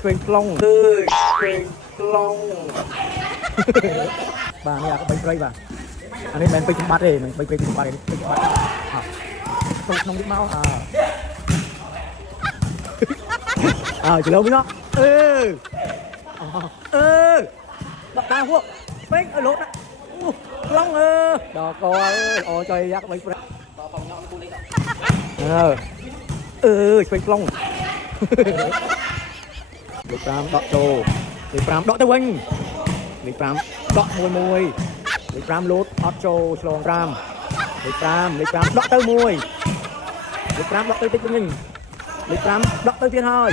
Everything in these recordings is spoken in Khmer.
ឆ្វេងប្លង់ឆ្វេងប្លង់បាទនេះអាបីព្រៃបាទអានេះមិនពេញសម្បត្តិទេមិនពេញសម្បត្តិទេពេញសម្បត្តិចូលក្នុងនេះមកច្រឡំវិញដាក់តាពួកពេញឲ្យលោតណាប្លង់ដល់កអូចុយយ៉ាក់បីព្រៃឆ្វេងប្លង់លេខ5ដកចូលលេខ5ដកទៅវិញលេខ5ដកមួយលេខ5លោតអត់ចូលឆ្លង5លេខ5ដកទៅ1លេខ5ដកទៅតិចវិញលេខ5ដកទៅទៀតហើយ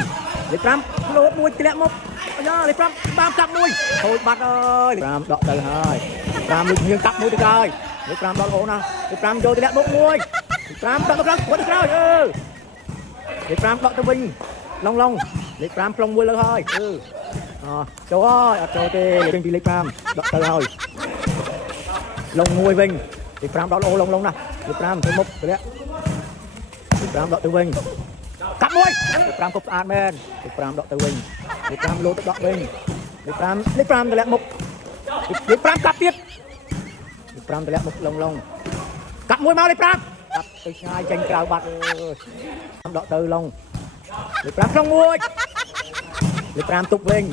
លេខ5លោតមួយធ្លាក់មកអាយ៉ាលេខ5បានកាប់មួយហូចបាត់អើយលេខ5ដកទៅហើយ5លុយញៀងកាប់មួយទៅក្រោយលេខ5ដកអូណាលេខ5យកធ្លាក់មុខមួយលេខ5ដកទៅក្រោយគាត់ទៅក្រោយលេខ5ដកទៅវិញឡងលេខ5ប្លង់មួយលើហើយចូលហើយអត់ចូលទេចេញពីលេខ5ដកទៅហើយឡងមួយវិញលេខ5ដកអូឡងណាលេខ5ទៅមុខទៅលាក់លេខ5ដកទៅវិញកាប់មួយលេខ5គប់ស្អាតមែនលេខ5ដកទៅវិញលេខ5លោតទៅដកវិញលេខ5ទៅលាក់មុខលេខ5កាប់ទៀតលេខ5ទៅលាក់មុខឡងកាប់មួយមកលេខ5កាប់ទៅឆ្ងាយចេញក្រៅបាត់ដកទៅឡងលេខ5ក្នុងមួយលេខ5ទុកវិញ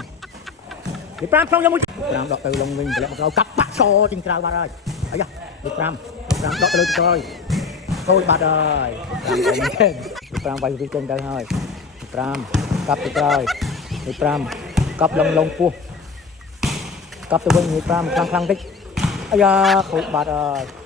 លេខ5ក្នុងយកមួយ5ដកទៅឡងវិញតម្លាក់មកក្រោយកាប់បាក់សចេញក្រៅបាត់ហើយអាយ៉ាលេខ5ដកទៅលើក្រោយហូរបាត់ហើយលេខ5វាយចេញទៅហើយលេខ5កាប់ទៅក្រោយលេខ5កាប់ឡងពោះកាប់ទៅវិញលេខ5ខ្លាំងតិចអាយ៉ាហូរបាត់ហើយ